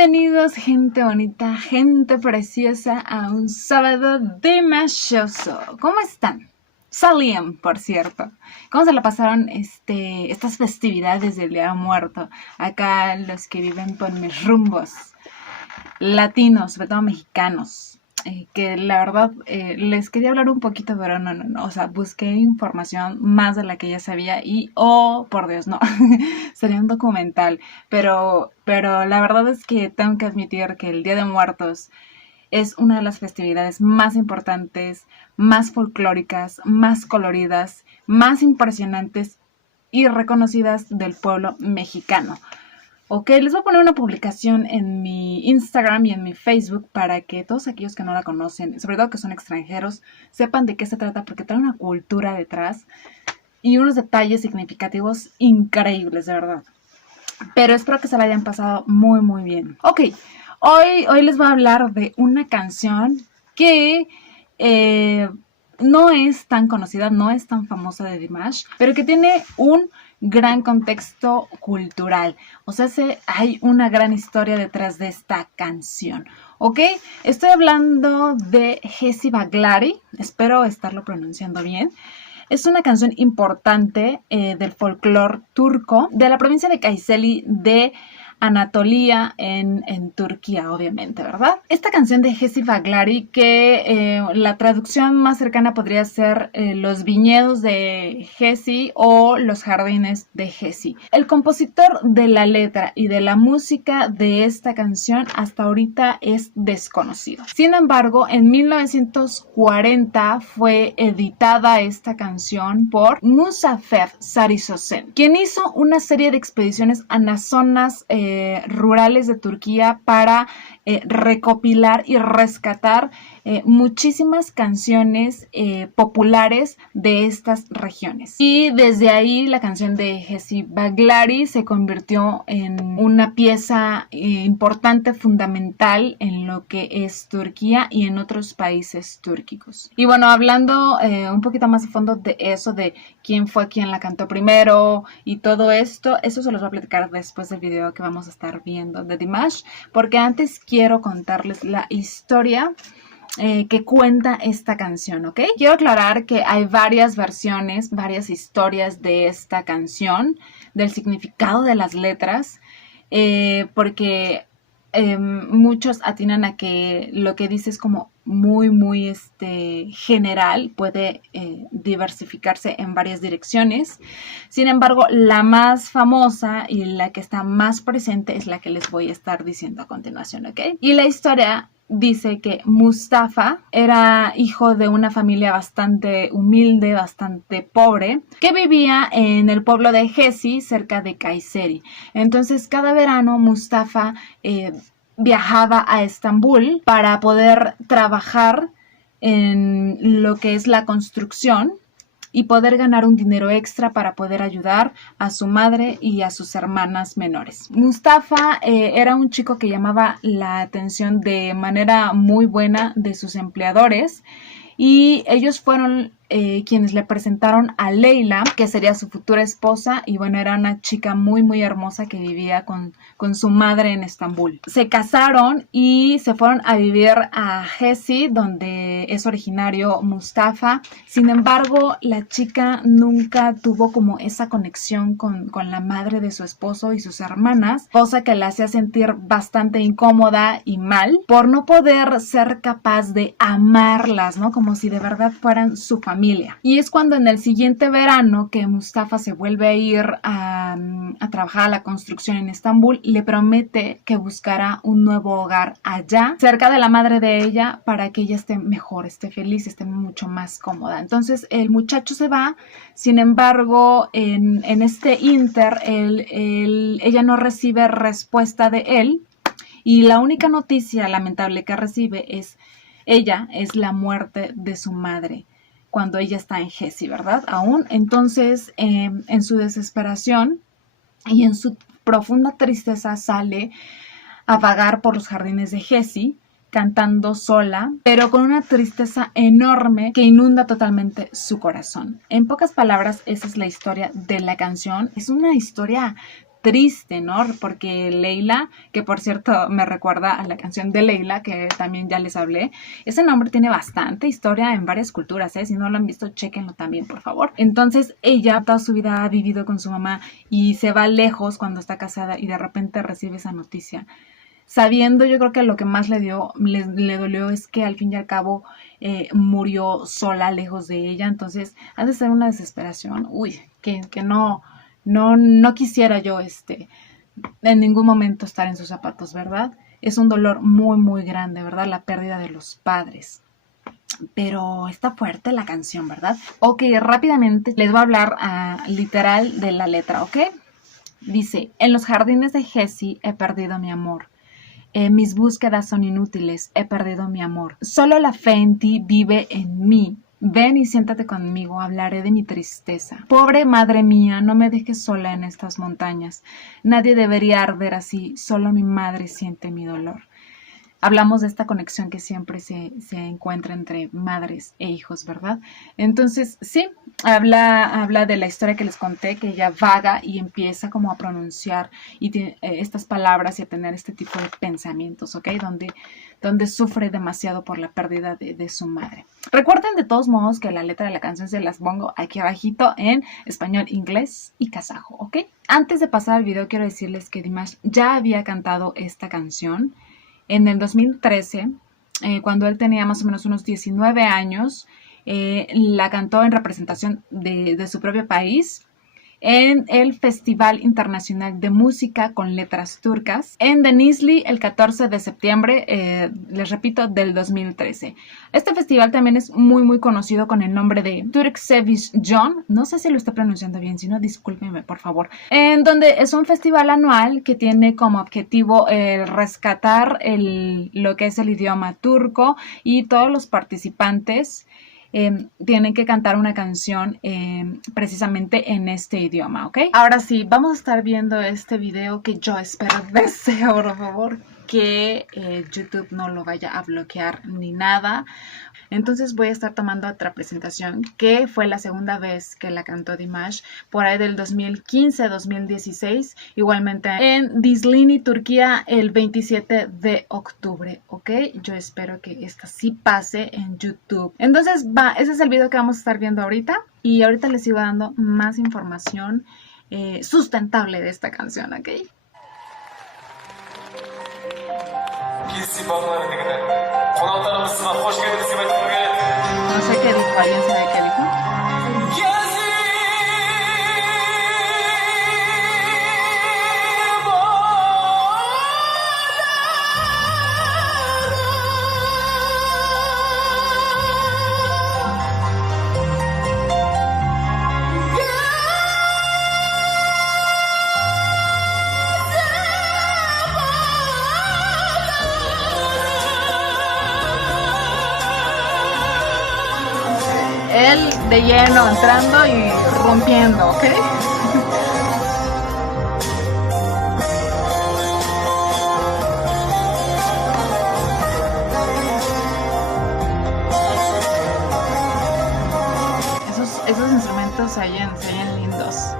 Bienvenidos, gente bonita, gente preciosa, a un sábado delicioso. ¿Cómo están? Salían, por cierto. ¿Cómo se la pasaron estas festividades del Día Muerto? Acá los que viven por mis rumbos, latinos, sobre todo mexicanos. Que la verdad les quería hablar un poquito, pero no. O sea, busqué información más de la que ya sabía y, oh, por Dios, no. Sería un documental. Pero la verdad es que tengo que admitir que el Día de Muertos es una de las festividades más importantes, más folclóricas, más coloridas, más impresionantes y reconocidas del pueblo mexicano. Ok, les voy a poner una publicación en mi Instagram y en mi Facebook para que todos aquellos que no la conocen, sobre todo que son extranjeros, sepan de qué se trata porque trae una cultura detrás y unos detalles significativos increíbles, de verdad. Pero espero que se la hayan pasado muy, muy bien. Ok, hoy les voy a hablar de una canción que no es tan conocida, no es tan famosa de Dimash, pero que tiene un gran contexto cultural. O sea, hay una gran historia detrás de esta canción. ¿Ok? Estoy hablando de Jessie Baglari. Espero estarlo pronunciando bien. Es una canción importante del folclore turco, de la provincia de Kayseri de Anatolia en Turquía, obviamente, ¿verdad? Esta canción de Jessie Baglari, que la traducción más cercana podría ser los viñedos de Jessie o los jardines de Jessie. El compositor de la letra y de la música de esta canción hasta ahorita es desconocido. Sin embargo, en 1940 fue editada esta canción por Muzaffer Sarısosen, quien hizo una serie de expediciones a las zonas rurales de Turquía para recopilar y rescatar muchísimas canciones populares de estas regiones. Y desde ahí la canción de Jessie Baglari se convirtió en una pieza importante, fundamental en lo que es Turquía y en otros países túrquicos. Y bueno, hablando un poquito más a fondo de eso, de quién fue quien la cantó primero y todo esto, eso se los voy a platicar después del video que vamos a estar viendo de Dimash, porque antes quiero contarles la historia que cuenta esta canción, ¿ok? Quiero aclarar que hay varias versiones, varias historias de esta canción, del significado de las letras, porque muchos atinan a que lo que dice es como muy general, puede diversificarse en varias direcciones. Sin embargo, la más famosa y la que está más presente es la que les voy a estar diciendo a continuación, ¿ok? Y la historia dice que Mustafa era hijo de una familia bastante humilde, bastante pobre, que vivía en el pueblo de Jessie, cerca de Kayseri. Entonces, cada verano Mustafa viajaba a Estambul para poder trabajar en lo que es la construcción y poder ganar un dinero extra para poder ayudar a su madre y a sus hermanas menores. Mustafa era un chico que llamaba la atención de manera muy buena de sus empleadores y ellos fueron quienes le presentaron a Leila, que sería su futura esposa, y bueno, era una chica muy hermosa que vivía con su madre en Estambul. Se casaron y se fueron a vivir a Jessie, donde es originario Mustafa. Sin embargo, la chica nunca tuvo como esa conexión con la madre de su esposo y sus hermanas, cosa que la hacía sentir bastante incómoda y mal por no poder ser capaz de amarlas, ¿no? Como si de verdad fueran su familia. Y es cuando en el siguiente verano que Mustafa se vuelve a ir a trabajar a la construcción en Estambul, le promete que buscará un nuevo hogar allá, cerca de la madre de ella, para que ella esté mejor, esté feliz, esté mucho más cómoda. Entonces el muchacho se va, sin embargo, en este inter, ella no recibe respuesta de él y la única noticia lamentable que recibe es la muerte de su madre, cuando ella está en Jessie, ¿verdad? Aún. Entonces, en su desesperación y en su profunda tristeza sale a vagar por los jardines de Jessie, cantando sola, pero con una tristeza enorme que inunda totalmente su corazón. En pocas palabras, esa es la historia de la canción. Es una historia triste, ¿no? Porque Leila, que por cierto me recuerda a la canción de Leila, que también ya les hablé, ese nombre tiene bastante historia en varias culturas, ¿eh? Si no lo han visto, chéquenlo también, por favor. Entonces, ella toda su vida ha vivido con su mamá y se va lejos cuando está casada y de repente recibe esa noticia. Sabiendo, yo creo que lo que más le dolió es que al fin y al cabo murió sola, lejos de ella. Entonces, ha de ser una desesperación. Uy, que no quisiera yo en ningún momento estar en sus zapatos, ¿verdad? Es un dolor muy, muy grande, ¿verdad? La pérdida de los padres. Pero está fuerte la canción, ¿verdad? Ok, rápidamente les voy a hablar literal de la letra, ¿ok? Dice, en los jardines de Hesi he perdido mi amor. Mis búsquedas son inútiles, he perdido mi amor. Solo la fe en ti vive en mí. Ven y siéntate conmigo, hablaré de mi tristeza. Pobre madre mía, no me dejes sola en estas montañas. Nadie debería arder así, solo mi madre siente mi dolor. Hablamos de esta conexión que siempre se encuentra entre madres e hijos, ¿verdad? Entonces, sí, habla de la historia que les conté, que ella vaga y empieza como a pronunciar estas palabras y a tener este tipo de pensamientos, ¿ok? Donde sufre demasiado por la pérdida de su madre. Recuerden de todos modos que la letra de la canción se las pongo aquí abajito en español, inglés y kazajo, ¿ok? Antes de pasar al video quiero decirles que Dimash ya había cantado esta canción en el 2013, cuando él tenía más o menos unos 19 años, la cantó en representación de su propio país en el Festival Internacional de Música con Letras Turcas en Denizli el 14 de septiembre, les repito, del 2013. Este festival también es muy muy conocido con el nombre de Turkcevizyon, no sé si lo estoy pronunciando bien, si no discúlpenme por favor, en donde es un festival anual que tiene como objetivo rescatar lo que es el idioma turco, y todos los participantes tienen que cantar una canción precisamente en este idioma, ¿ok? Ahora sí, vamos a estar viendo este video que yo deseo, por favor, que YouTube no lo vaya a bloquear ni nada. Entonces voy a estar tomando otra presentación, que fue la segunda vez que la cantó Dimash, por ahí del 2015-2016, igualmente en Dizlini, Turquía, el 27 de octubre, ¿ok? Yo espero que esta sí pase en YouTube. Entonces, ese es el video que vamos a estar viendo ahorita, y ahorita les sigo dando más información sustentable de esta canción, ¿ok? No sé qué dijo, ¿alguien sabe qué dijo? Él de lleno entrando y rompiendo, ¿ok? Esos instrumentos se oyen lindos.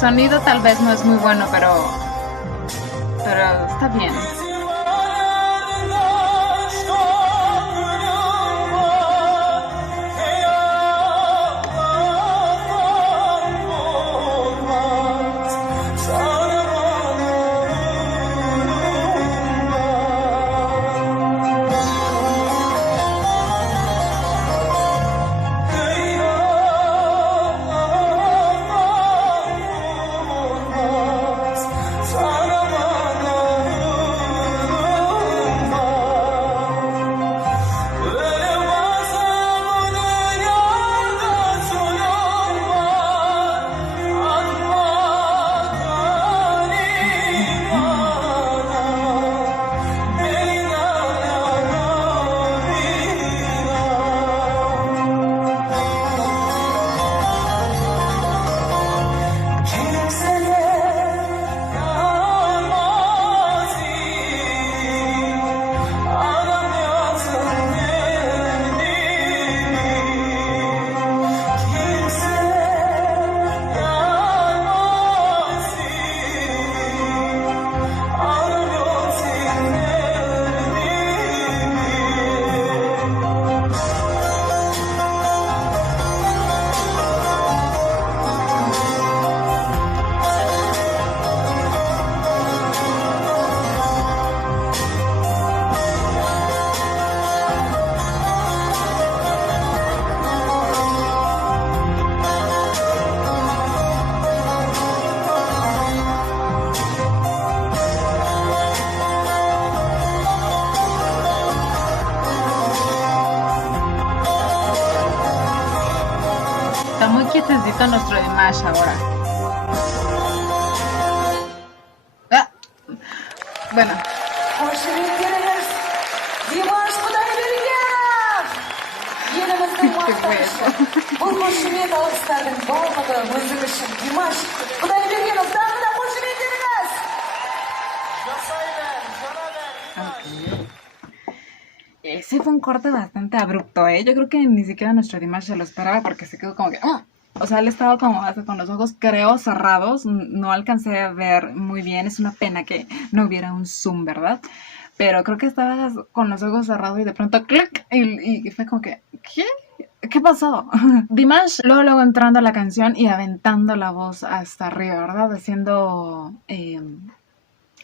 sonido tal vez no es muy bueno, pero está bien. Está muy quietecito nuestro Dimash ahora. Ah, bueno. Hoş geldiniz. Dimash Kudaybergen. Yerimizde arkadaşlar. Bu hoşmet alışlarının bağladığı özüm için Dimash Kudaybergen'in sağlığına hoş geldiniz. Ese fue un corte bastante abrupto, ¿eh? Yo creo que ni siquiera nuestro Dimash se lo esperaba porque se quedó como que... O sea, él estaba como hasta con los ojos, creo, cerrados. No alcancé a ver muy bien. Es una pena que no hubiera un zoom, ¿verdad? Pero creo que estaba con los ojos cerrados y de pronto ¡clic! Y fue como que... ¿Qué? ¿Qué pasó? Dimash luego entrando a la canción y aventando la voz hasta arriba, ¿verdad? Haciendo...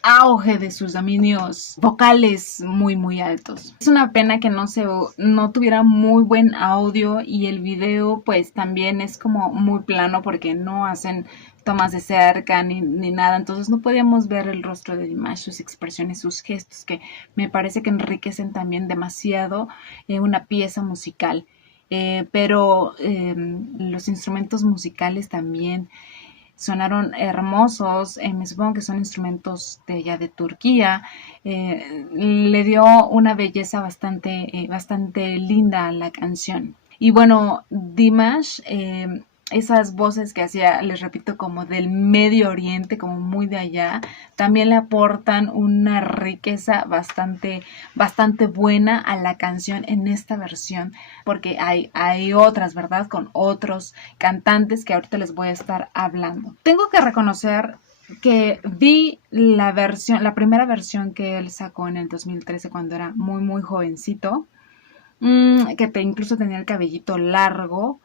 auge de sus dominios vocales muy altos. Es una pena que no tuviera muy buen audio y el video pues también es como muy plano porque no hacen tomas de cerca ni nada, entonces no podíamos ver el rostro de Dimash, sus expresiones, sus gestos que me parece que enriquecen también demasiado una pieza musical. Pero los instrumentos musicales también sonaron hermosos, me supongo que son instrumentos de allá de Turquía, le dio una belleza bastante linda a la canción. Y bueno, Dimash, esas voces que hacía, les repito, como del Medio Oriente, como muy de allá, también le aportan una riqueza bastante buena a la canción en esta versión, porque hay otras, ¿verdad? Con otros cantantes que ahorita les voy a estar hablando. Tengo que reconocer que vi la primera versión que él sacó en el 2013 cuando era muy jovencito, que incluso tenía el cabellito largo,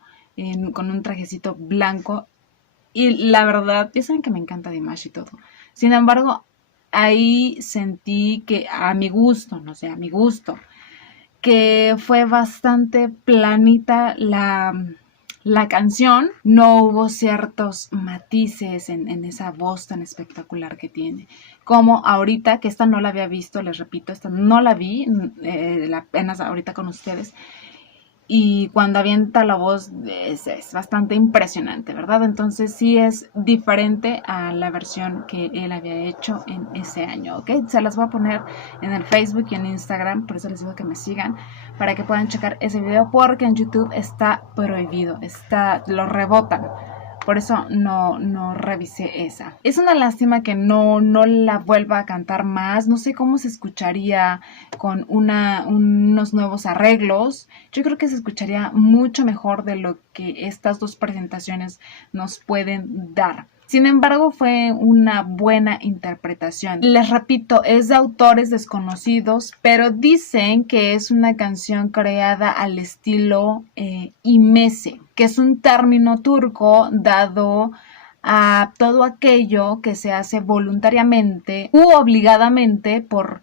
con un trajecito blanco, y la verdad, ya saben que me encanta Dimash y todo. Sin embargo, ahí sentí que a mi gusto, que fue bastante planita la canción, no hubo ciertos matices en esa voz tan espectacular que tiene. Como ahorita, que esta no la había visto, les repito, esta no la vi, apenas ahorita con ustedes. Y cuando avienta la voz es bastante impresionante, ¿verdad? Entonces sí es diferente a la versión que él había hecho en ese año, ¿ok? Se las voy a poner en el Facebook y en Instagram, por eso les digo que me sigan, para que puedan checar ese video, porque en YouTube está prohibido, lo rebotan. Por eso no revisé esa. Es una lástima que no la vuelva a cantar más. No sé cómo se escucharía con unos nuevos arreglos. Yo creo que se escucharía mucho mejor de lo que estas dos presentaciones nos pueden dar. Sin embargo, fue una buena interpretación. Les repito, es de autores desconocidos, pero dicen que es una canción creada al estilo imese, que es un término turco dado a todo aquello que se hace voluntariamente u obligadamente por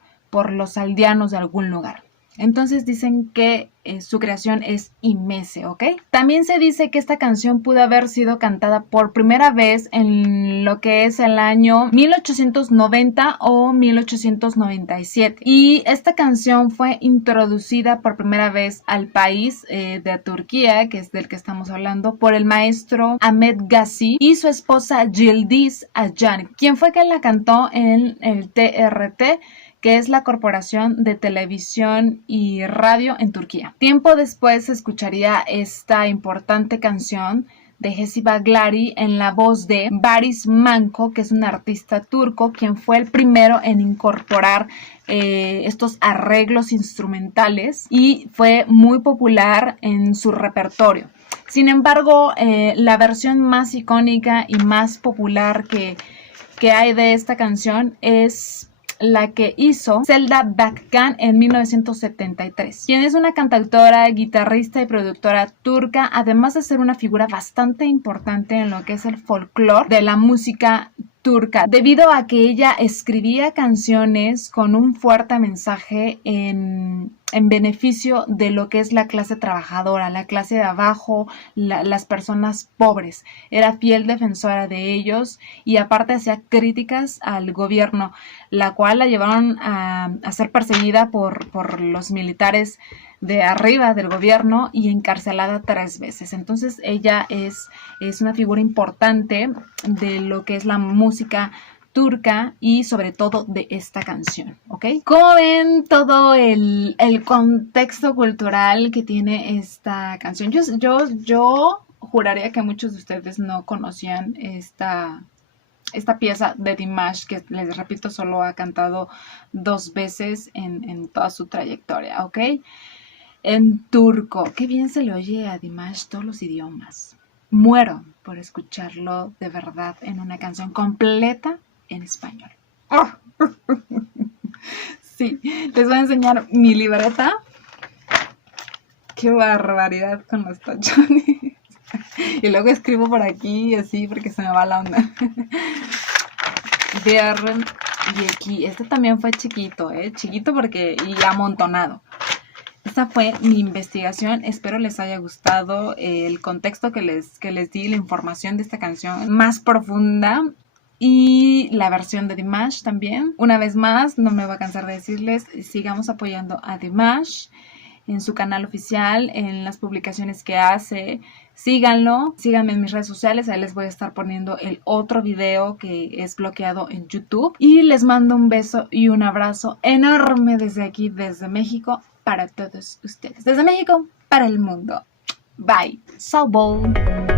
los aldeanos de algún lugar. Entonces dicen que su creación es imese, ¿ok? También se dice que esta canción pudo haber sido cantada por primera vez en lo que es el año 1890 o 1897. Y esta canción fue introducida por primera vez al país de Turquía, que es del que estamos hablando, por el maestro Ahmet Gassi y su esposa Yildiz Ajan, quien fue quien la cantó en el TRT, que es la Corporación de Televisión y Radio en Turquía. Tiempo después se escucharía esta importante canción de Hesi Baglari en la voz de Baris Manco, que es un artista turco, quien fue el primero en incorporar estos arreglos instrumentales y fue muy popular en su repertorio. Sin embargo, la versión más icónica y más popular que hay de esta canción es la que hizo Selda Bağcan en 1973, quien es una cantautora, guitarrista y productora turca, además de ser una figura bastante importante en lo que es el folclore de la música turca, debido a que ella escribía canciones con un fuerte mensaje en beneficio de lo que es la clase trabajadora, la clase de abajo, las personas pobres. Era fiel defensora de ellos y aparte hacía críticas al gobierno, la cual la llevaron a ser perseguida por los militares de arriba del gobierno y encarcelada 3 veces. Entonces ella es una figura importante de lo que es la música turca y sobre todo de esta canción, ¿ok? ¿Cómo ven todo el contexto cultural que tiene esta canción? Yo juraría que muchos de ustedes no conocían esta pieza de Dimash, que les repito, solo ha cantado 2 veces en toda su trayectoria, ¿ok? En turco. Qué bien se le oye a Dimash todos los idiomas. Muero por escucharlo de verdad en una canción completa en español. ¡Oh! Sí, les voy a enseñar mi libreta. Qué barbaridad con los tachones. Y luego escribo por aquí así porque se me va la onda. Vieron, y aquí, este también fue chiquito, chiquito porque y amontonado. Esta fue mi investigación, espero les haya gustado el contexto que les di, la información de esta canción más profunda y la versión de Dimash también. Una vez más, no me voy a cansar de decirles, sigamos apoyando a Dimash en su canal oficial, en las publicaciones que hace. Síganlo, síganme en mis redes sociales, ahí les voy a estar poniendo el otro video que es bloqueado en YouTube. Y les mando un beso y un abrazo enorme desde aquí, desde México, para todos ustedes. Desde México, para el mundo. Bye. So bold.